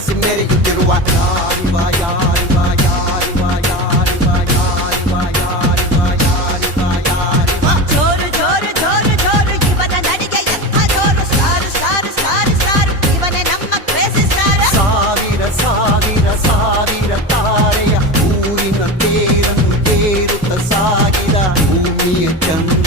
से मेरे को गिरवा यारी बाया Yeah.